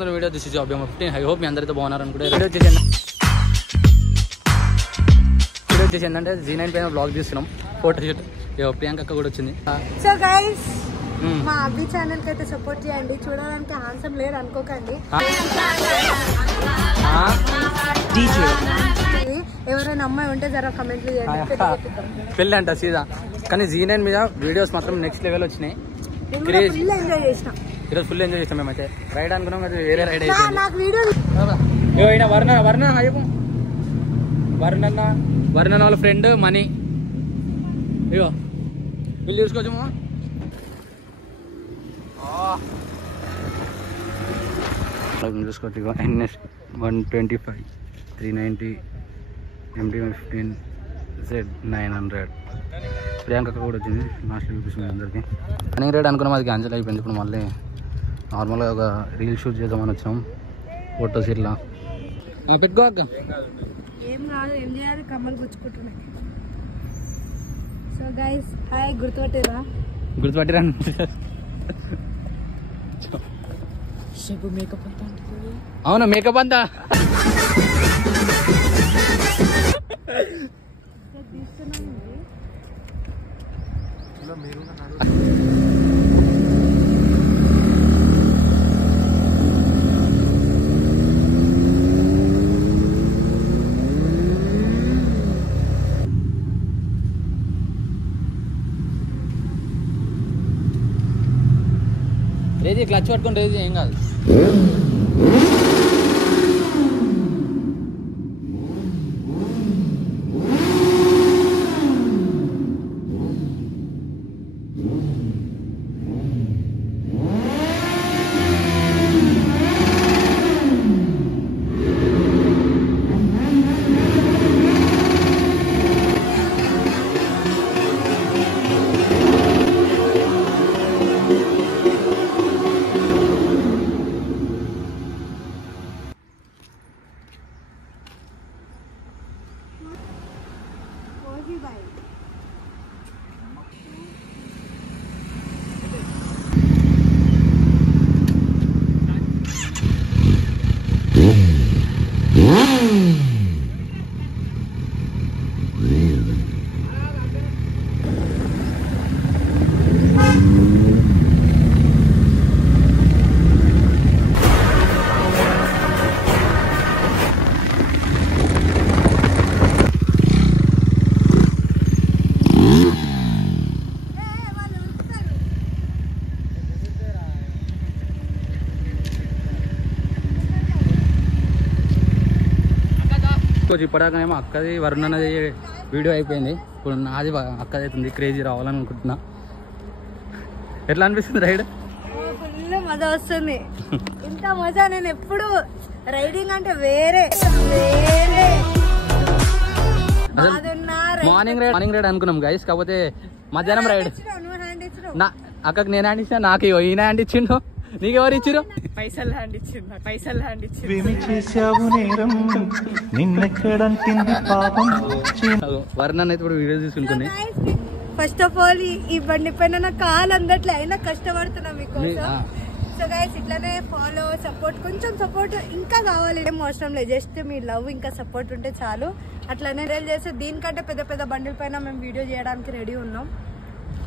another video. This is Job 15. I hope you అందరితో బాగున్నారు అనుకుంటే వీడియో చేసేయండి. ఏంటంటే Z9 పైన బ్లాగ్ తీస్తున్నాం ఫోటో షూట్. ప్రియాంక అక్క కూడా వచ్చింది. సో గైస్ మా అబ్బి ఛానల్ కి అయితే సపోర్ట్ చేయండి. చూడడానికి హ్యాండ్సమ్ లేరు అనుకోకండి. ఎవరైనా అమ్మాయి ఉంటే జర కమెంట్లు చేయండి. పెళ్ళి అంట సీదా. కానీ Z9 మీద వీడియోస్ మాత్రం నెక్స్ట్ లెవెల్ వచ్చినాయి. ఫుల్ ఎంజాయ్ చేసినాం ఈరోజు. ఫుల్ ఎంజాయ్ చేస్తాం మేమైతే. రైడ్ అనుకున్నాం అది వేరే రైడ్ అయిపోయింది. నాకు వీడియో వర్ణ వాళ్ళ ఫ్రెండ్ మనీ. ఇగో వీళ్ళు చూసుకోవచ్చము. చూసుకోవచ్చు. ఇగో NS 125 390 MT-15 Z900. ప్రియాంక కూడా వచ్చింది. లాస్ట్ చూపిస్తుంది అందరికి. రన్నింగ్ రైడ్ అనుకున్నాం, అది క్యాన్సిల్ అయిపోయింది. ఇప్పుడు మళ్ళీ నార్మల్గా ఒక రీల్ షూట్ చేద్దామని వచ్చాం. ఫోటోస్ ఇట్లా పెట్టుకో అక్క. ఏం రాదు, ఏం చేయాలి, కమ్మలు గుచ్చుకుంటున్నాయి. సో గైస్ హాయ్, గుర్తుపట్టిరా? అవును, మేకప్ అంతా రేజీ క్లచ్ పట్టుకొని రేజీ ఏం కాదు. ఇప్పటిదాకానేమో అక్కది వర్ణనది వీడియో అయిపోయింది. ఇప్పుడు నాది అక్కది అవుతుంది. క్రేజీ రావాలని అనుకుంటున్నా. ఎట్లా అనిపిస్తుంది రైడ్? ఫుల్ మజా వస్తుంది. ఇంత మజా నేను ఎప్పుడు రైడింగ్ అంటే వేరే మార్నింగ్ రైడ్ అనుకున్నాం గైస్. కాకపోతే మధ్యాహ్నం రైడ్. అక్కకి నేను హ్యాండ్ ఇచ్చిన, నాకు ఈయన హ్యాండ్ ఇచ్చిండు. నీకెవరు ఇచ్చిరు? పైసలు హ్యాండ్ ఇచ్చింది. వర్ణ అయితే ఇప్పుడు వీడియో తీసుకుంటుంది. ఫస్ట్ ఆఫ్ ఆల్ ఈ బండి పైన నా కాలు అందట్లే, అయినా కష్టపడుతున్నా మీకోసం. సో గైస్ ఇట్లానే ఫాలో, సపోర్ట్, కొంచెం సపోర్ట్ ఇంకా కావాలి. ఏం అవసరం లేదు, జస్ట్ మీ లవ్ ఇంకా సపోర్ట్ ఉంటే చాలు. అట్లానే రైల్ చేస్తే దీనికంటే పెద్ద పెద్ద బండిల పైన మేము వీడియో చేయడానికి రెడీ ఉన్నాం.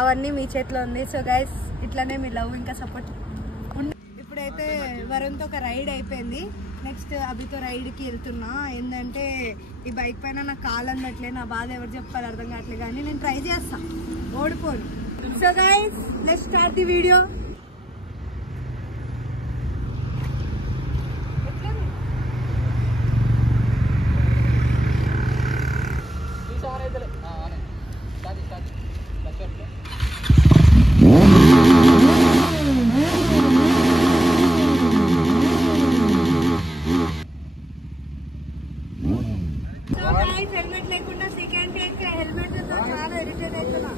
అవన్నీ మీ చేతిలో ఉంది. సో గైస్ ఇట్లానే మీ లవ్ ఇంకా సపోర్ట్. ఇప్పుడైతే వరుణ్తో ఒక రైడ్ అయిపోయింది. నెక్స్ట్ అభితో రైడ్కి వెళ్తున్నా. ఏంటంటే ఈ బైక్ పైన నా కాలు అందట్లే, నా బాధ ఎవరు చెప్పాలి అర్థం కావట్లేదు. కానీ నేను ట్రై చేస్తా, ఓడిపోను. So guys let's start the video. Helmet లేకుండా సెకండ్ హెల్మెట్ చాలా ఇరిటేట్ అవుతున్నా.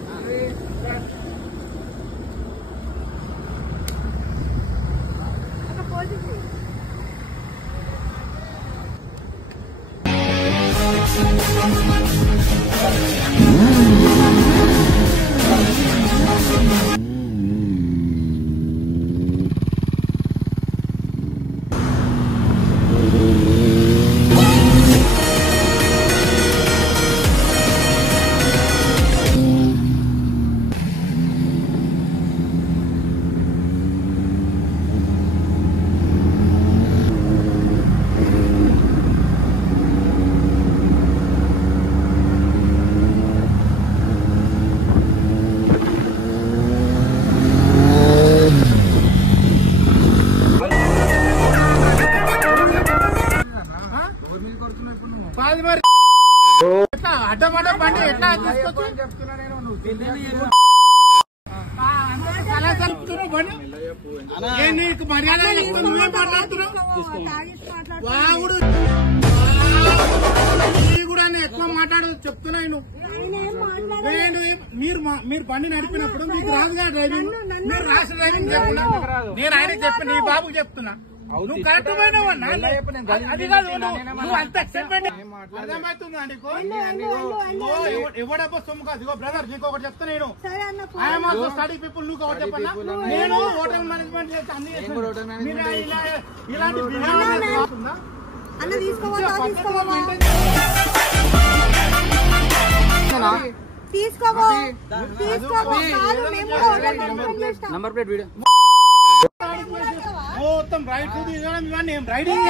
ఒక పోతుంది. అడ్డమడ్డ బండి ఎట్లా తీసుకొచ్చి చెప్తున్నా నీకు మర్యాద నువ్వే మాట్లాడుతున్నావు కూడా ఎక్కువ మాట్లాడు చెప్తున్నా మీరు బండి నడిపినప్పుడు మీకు రాదుగా డ్రైవింగ్, మీరు రాష్ట్ర డ్రైవింగ్ చెప్తున్నా, నేను ఆయన చెప్పి నీ బాబుకి చెప్తున్నా నువ్వు కరెక్ట్ పోయినావన్నా. అది కాదు నువ్వు అంత ఎక్సైట్మెంట్ అర్థమవుతుందా నీకు? ఎవడబ్బా సొమ్ము కాదు. ఇగో బ్రదర్ నీకు ఒకటి చెప్తా, నేను ఐఎమ్ ఆల్సో స్టడీ పీపుల్, నువ్వు ఒకటి చెప్పన్నా. నేను హోటల్ మేనేజ్మెంట్ చేస్తా, అన్ని ఇలాంటి నంబర్ ప్లేట్ వీడియో మొత్తం రైట్ రైడింగ్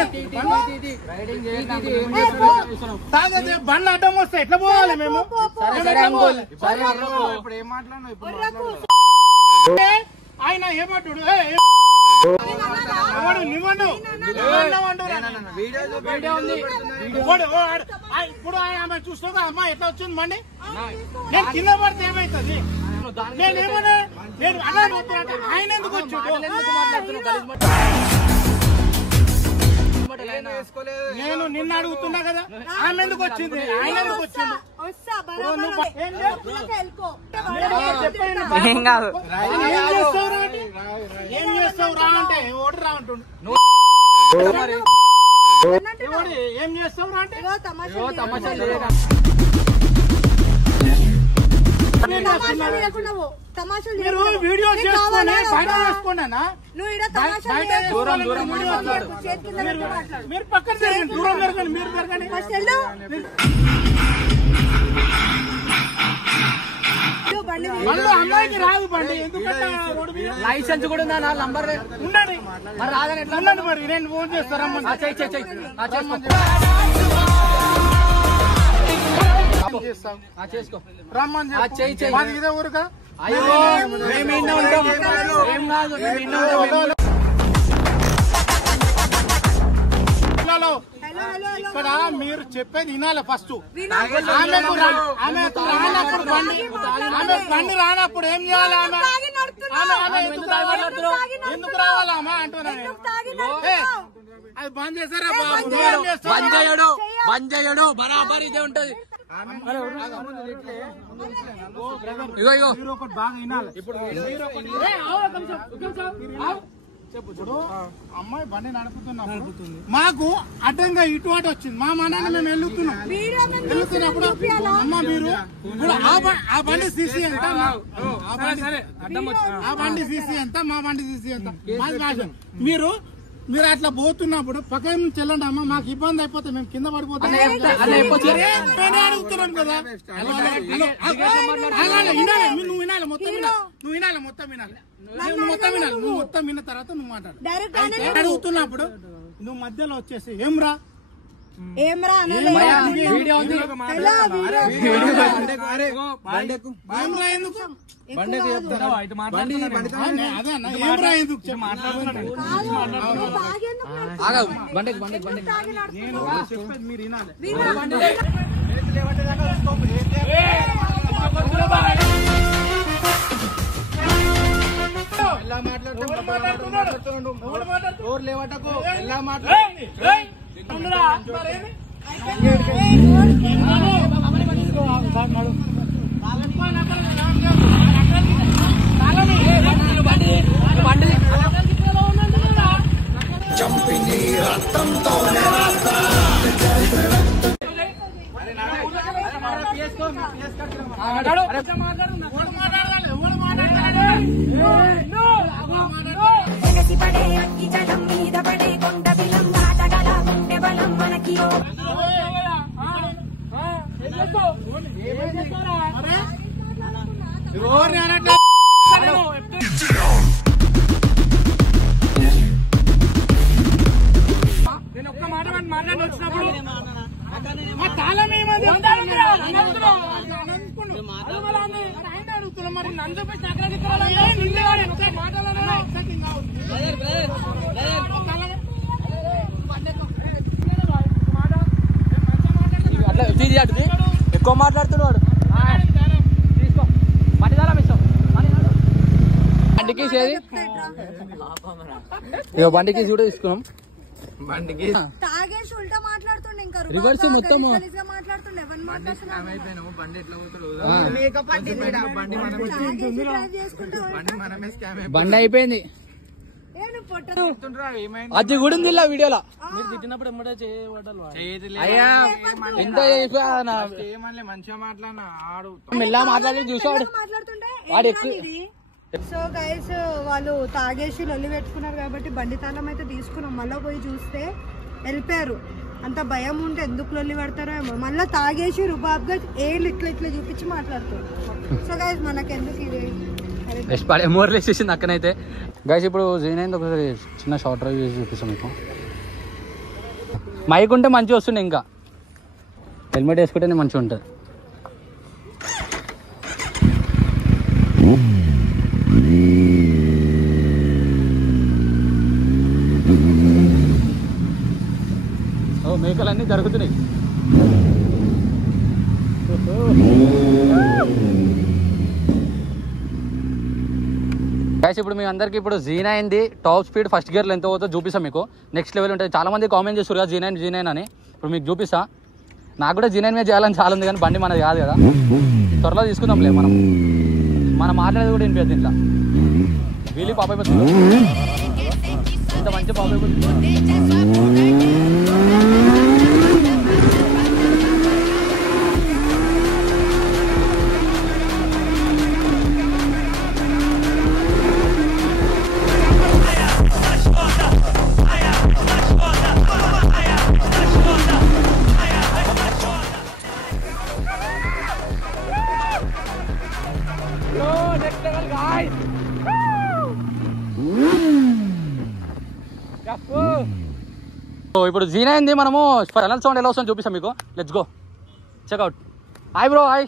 బండ్లు అడ్డం వస్తే ఎట్లా పోవాలి మేము? ఆయన ఏమంటాడు ఇప్పుడు ఆమె చూసుకోగా అమ్మా ఎట్లా వచ్చింది బండి, నేను కింద పడితే ఏమైతుంది? నేనేమన్నా నేను అలా ఆయన ఎందుకు వచ్చాడు? నేను నిన్న అడుగుతున్నా కదా, ఆమె ఎందుకు వచ్చింది, ఆయన ఎందుకు వచ్చింది? ఏం చేస్తావు రా అంటే ఓడి రా అంటుండు. ఏం చేస్తావు రా అంటే మీరు వీడియో చేసుకొని బయట చేసుకున్నానా? మీరు పక్కన జరగండి, దూరం జరగండి, మీరు జరగండి. మళ్ళీ అమ్మాయికి రాదు బండి, ఎందుకంటే లైసెన్స్ కూడా ఉందా? నా నంబర్ ఉండండి మరి రాదని ఎట్లా? ఉండండి మరి నేను ఫోన్ చేస్తారమ్మా. చేసుకో రమ్మని మాది ఇదే ఊరు కదా. ఇక్కడ మీరు చెప్పేది వినాలి ఫస్ట్. ఆమెకు రానప్పుడు బండి రానప్పుడు ఏం చేయాలి? ఆమె ఎందుకు రావాలా అమ్మా అంటున్నాను. అది బంద్ చేశారా? బంద్ చేయడు బరాబర్ ఇదే ఉంటది. ఇగో మీరు ఒకటి బాగా వినాలి. ఇప్పుడు అమ్మాయి బండి నడుపుతున్నప్పుడు మాకు అడ్డంగా ఇటు అటు వచ్చింది, మా మనాన్ని మేము వెళ్తున్నప్పుడు అమ్మ మీరు ఇప్పుడు ఆ బండి సీసీ ఎంత, ఆ బండి సీసీ ఎంత, మా బండి సీసీ ఎంత, మీరు మీరు అట్లా పోతున్నప్పుడు పక్కన నుంచి వెళ్ళండి అమ్మ, మాకు ఇబ్బంది అయిపోతే మేము కింద పడిపోతాం అడుగుతున్నాం కదా. నువ్వు వినాలి, మొత్తం వినాలి, నువ్వు మొత్తం విన్న తర్వాత నువ్వు మాట్లాడు. అడుగుతున్నప్పుడు నువ్వు మధ్యలో వచ్చేసి ఏమ్రా వీడియో ఉంది. మీరు వినాలి. ఎలా మాట్లాడుతున్నాడు లేవటకు ఎలా మాట్లాడు పడే అక్కి జలం మీద పడే కొండ బిలం దాటగల గుండె బలం మనకి నేను ఒక్క మాట మాట్లాడి వచ్చినప్పుడు తాళం అడుగుతున్నా మరి నన్ను చూపించి అక్కడ తీది అటుది ఎక్కువ మాట్లాడుతున్నాడు. తీసుకో పట్టిదారా మిస్ బండికి సేది ఇక బండికి కూడా తీసుకున్నాం. బండికి తాగేసి ఉల్టా మాట్లాడుతుండే ఇంకా రివర్స్ మొత్తం మాట్లాడుతుండే బండి అయిపోయింది. అది కూడా ఉంది ఇలా వీడియోలో. అయ్యా ఇంత మంచిగా మాట్లాడినా మెల్లగా మాట్లాడి చూసాడు వాడు ఎక్కువ. సో గైస్ వాళ్ళు తాగేసి లొల్లి పెట్టుకున్నారు కాబట్టి బండి తాళం అయితే తీసుకున్నాం. మళ్ళీ పోయి చూస్తే వెళ్ళిపోయారు. అంత భయం ఉంటే ఎందుకు లొల్లి పడతారో ఏమో. మళ్ళీ తాగేసి రుబాబ్గా ఏళ్ళు ఇట్లా ఇట్లా చూపించి మాట్లాడుతారు. సో గైస్ మనకెందుకు ఇది మోరల్ వేసేసింది అక్కనైతే. గైస్ ఇప్పుడు జీనైంది ఒకసారి చిన్న షార్ట్ డ్రైవ్ చేసి చూపిస్తాం మీకు. మైక్ ఉంటే మంచిగా వస్తుండే, ఇంకా హెల్మెట్ వేసుకుంటేనే మంచిగా ఉంటుంది. ఓ మేకలన్నీ జరుగుతున్నాయి. గైస్ ఇప్పుడు మీ అందరికి ఇప్పుడు Z9 టాప్ స్పీడ్ ఫస్ట్ గేర్లో ఎంత అవుతుందో చూపిస్తాం మీకు. నెక్స్ట్ లెవెల్ ఉంటుంది. చాలా మంది కామెంట్ చేస్తారు కదా Z9 అని. ఇప్పుడు మీకు చూపిస్తా. నాకు కూడా Z9 మీద చేయాలని చాలా ఉంది, కానీ బండి మనది కాదు కదా. త్వరలో తీసుకుందాంలే. మనం మాట్లాడేది కూడా వినిపించదు ఇంట్లో. వీళ్ళు పాప అయిపోతుంది, ఇంత మంచి పాప అయిపోతుంది. ఇప్పుడు Z9 మనము ఫైనల్ సౌండ్ ఎలా వస్తుందో చూపిస్తాం మీకు. Let's go check out. Hi bro, hi.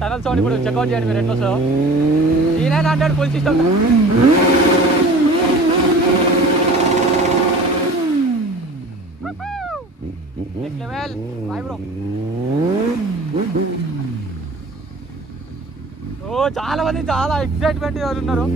Tunnel sound ఇప్పుడు చెక్అవుట్ చేయండి మీరు ఎట్లా వస్తుందో. Z900 full system. Next level. Hi bro. ఓ చాలా మంది చాలా ఎక్సైట్మెంట్ ఎవరు ఉన్నారు.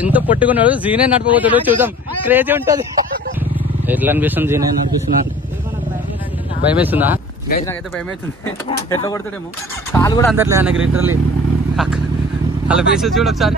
ఎంత పట్టుకున్నాడు Z9 నడిపోతాడు చూద్దాం. క్రేజీ ఉంటది. ఎట్లా అనిపిస్తుంది Z9 నడిపిస్తున్నా? భయం వేస్తుందా? గైస్ నాకైతే భయం అవుతుంది. ఎట్లా కొడతాడేమో. కాలు కూడా అందట్లేదు నాకు లిటరల్లీ. అలా ఫేస్ చూడు ఒకసారి.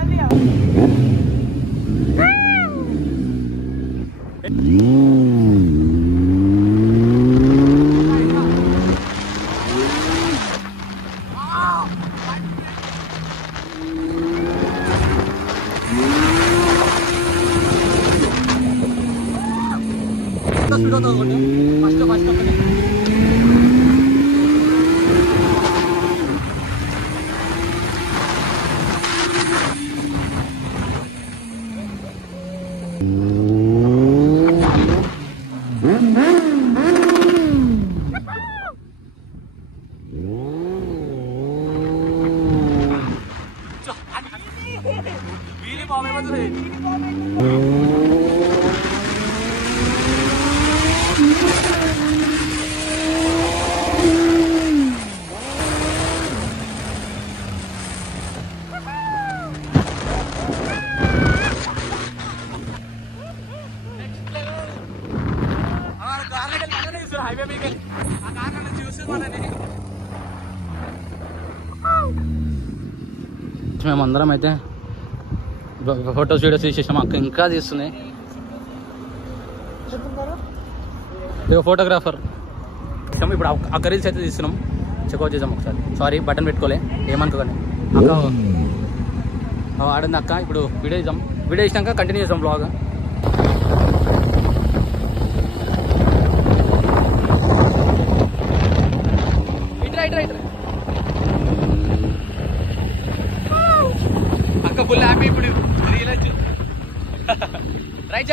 మేమందరం అయితే ఫొటోస్ వీడియోస్ తీసేసాం. అక్క ఇంకా తీస్తున్నాయి. ఫోటోగ్రాఫర్ ఇప్పుడు అక్క రీల్స్ అయితే తీస్తున్నాం. చెక్అవుట్ చేసాం ఒకసారి. సారీ బటన్ పెట్టుకోలే, ఏమనుకోకండి. అక్క ఆడింది అక్క. ఇప్పుడు వీడియో చేద్దాం. వీడియో ఇచ్చినాక కంటిన్యూ చేస్తాం బ్లాగ్. అక్క ఫుల్ హ్యాపీ ఇప్పుడు రైట్